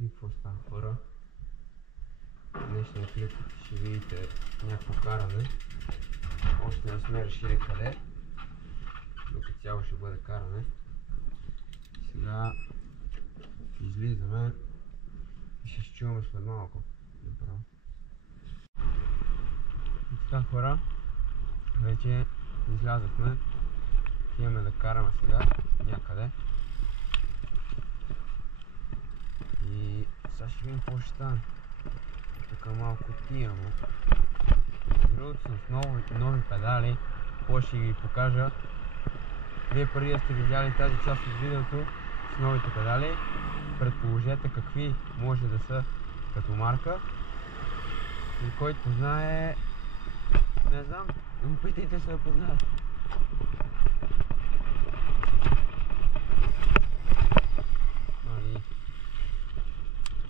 И какво става, хора? В днешния клип ще видите някакво каране. Още не сме решили къде, но като цяло ще бъде каране. Сега излизаме и ще се чуваме след малко. Направо. И така, хора, вече излязахме. Имаме да караме сега някъде. И сега ще видим какво ще стане. Тук малко отиваме. Другото съм с нови педали. Какво ще ги покажа. Вие преди да сте видяли тази част от видеото с новите педали, предположете какви може да са като марка. И който знае, не знам, опитайте се да познаете.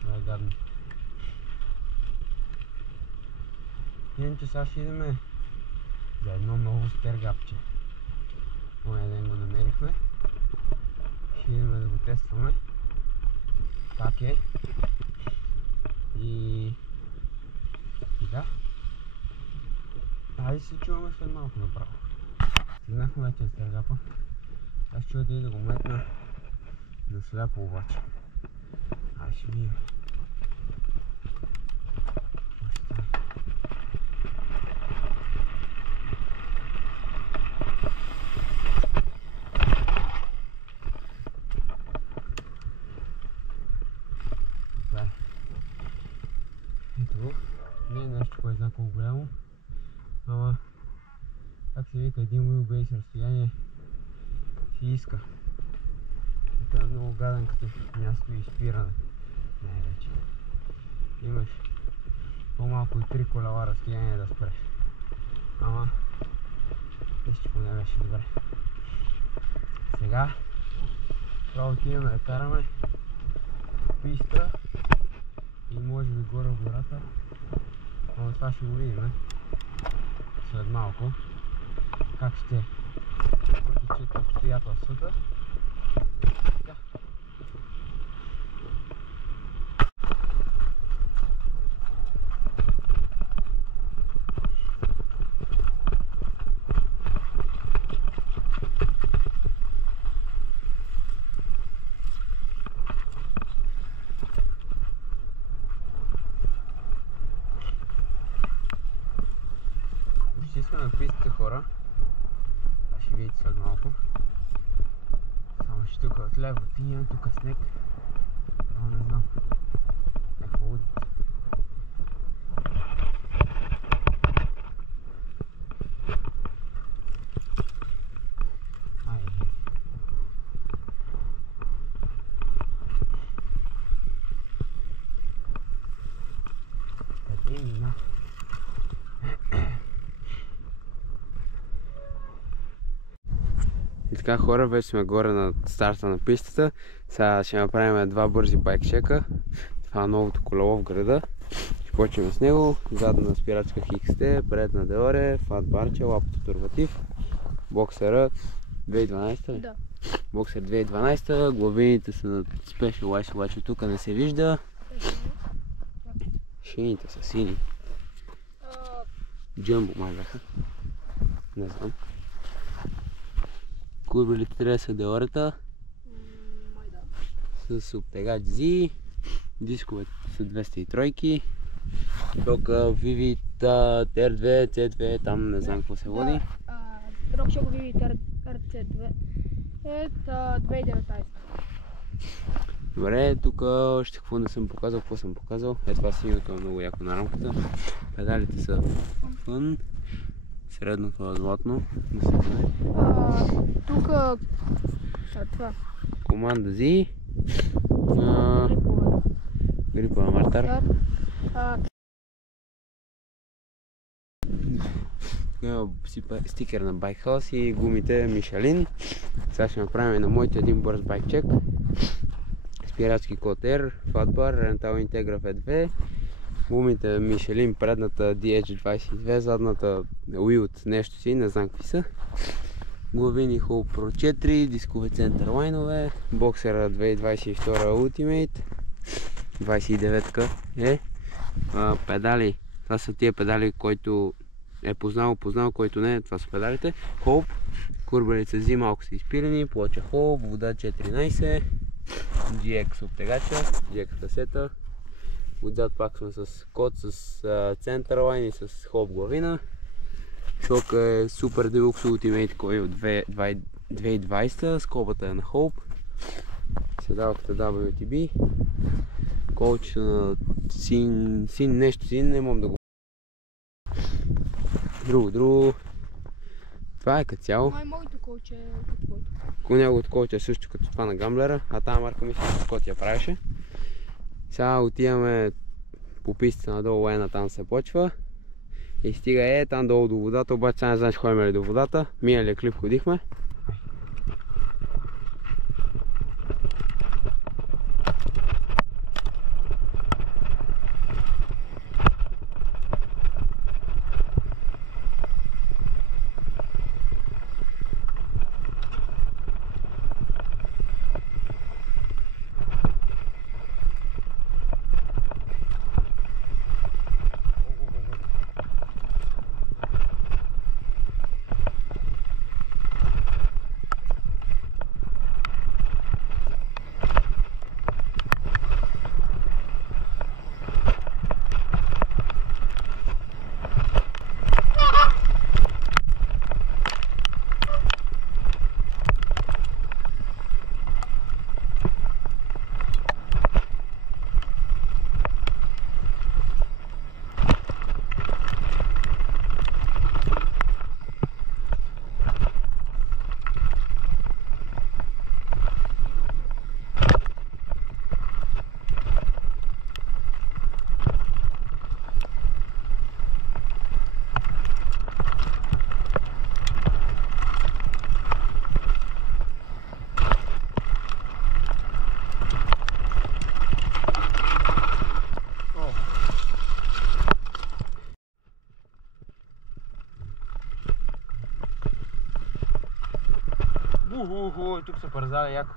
Това е гадно. Иначе сега ще идеме за едно ново стергапче. Оня ден го намерихме. Ще идеме да го тестваме. Как е. И да. Айде се чуваме след малко направо. Стигнахме вече стергапа. Аз чуя да и да го метна на сляпо обаче. Айде ще видим. Ето, не е нещо, кое знае колко голямо, ама как се вика, един wheelbase разстояние си иска. Това е много гаден като място и спиране. Най-вече. Имаш по-малко и 3 колела разстояние да спреш. Ама, нищо поне беше добре. Сега, право отиваме да караме писта и може би горе в гората. Но това ще го видим след малко. Как ще протичат обстоятелствата. Почти сме на пистите, хора. Това ще видите след малко. Само че тук отляво тия, тук е снег. Но не знам. Някаква лудница. Къде мина? И така, хора, вече сме горе на старта на пистата. Сега ще направим два бързи байкчека. Това е новото колело в града. Ще почнем с него. Задна спирачка XT, предна Деоре, фат барче, лапото турватив. Боксера 2012 ли? Да. Боксер 2012, главините са на Special Ice, обаче тук не се вижда. Шините са сини. Джамбо май бяха. Не знам. Курбелите трябва да са Деорета. Май да. С обтегач Z. Дисковете са 203. Тук Vivita TR2, C2, там не знам какво се води. Рокшоп Vivita RC2 е 2019. Добре, тук още какво не съм показал, какво съм показал. Е, това синьото е много яко на рамката. Педалите са фън. Средното е златно. Не се знае. Тук това. Команда Z. Грипа Мартар. Има стикер на Bike House и гумите Michelin. Сега ще направим на моите един бърз байкчек. Спирачки код R, Fatbar, Rental Integra V2. Гумите Michelin, предната DH22, задната Wild нещо си, не знам какви са. Главини Hope Pro 4, дискове център лайнове, боксера 2022 Ultimate, 29-ка е педали. Това са тия педали, който е познал, който не, това са педалите. Хоуп, курбелица Z малко са изпилени, плоча Хоуп, вода 14, GX обтегача, GX касета. Отзад пак сме с код, с Centerline и с Хоуп главина. Шока е Super Deluxe Ultimate Coil от 2020, скобата е на Хоуп. Седалката WTB. Колчето на син нещо син, не мога да го... Друго. Това е като цяло. Моето колче е като твоето. Неговото колче е също като това на Гамблера, а тази марка мисля, че Скот я правеше. Сега отиваме по пистата надолу, една там се почва. И стига там долу до водата, обаче сега не знаеш ходим ли до водата. Миналия клип ходихме. Тук се парзаля яко.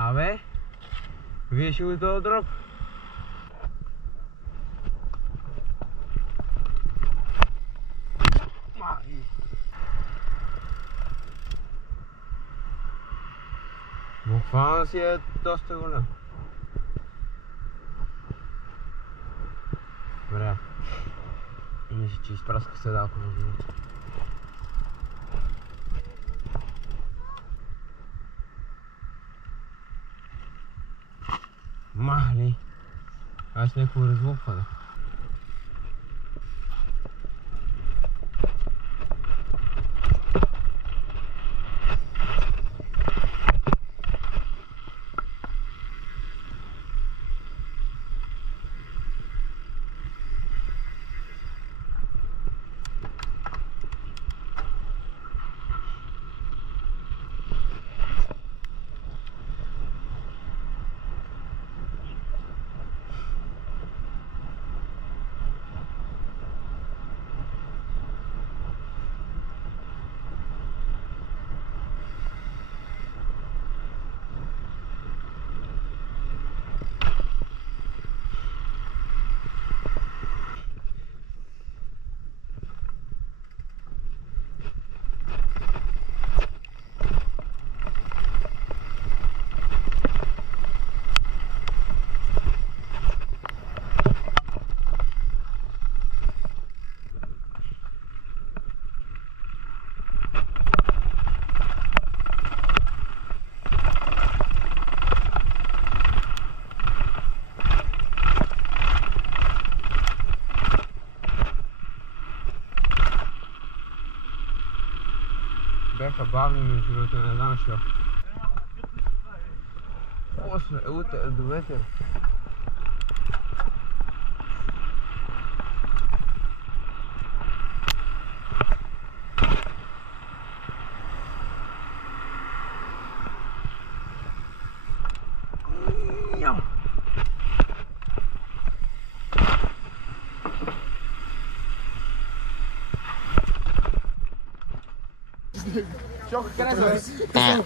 Абе, виж ли този дроп? Буквално си е доста голям. Добре. Мисля, че изпраска седалка на живота. Махли! Аз някой разлупва, да. Бяха бавни, между другото, не знам защо. После, утре, до ветер. Чоко, къде са?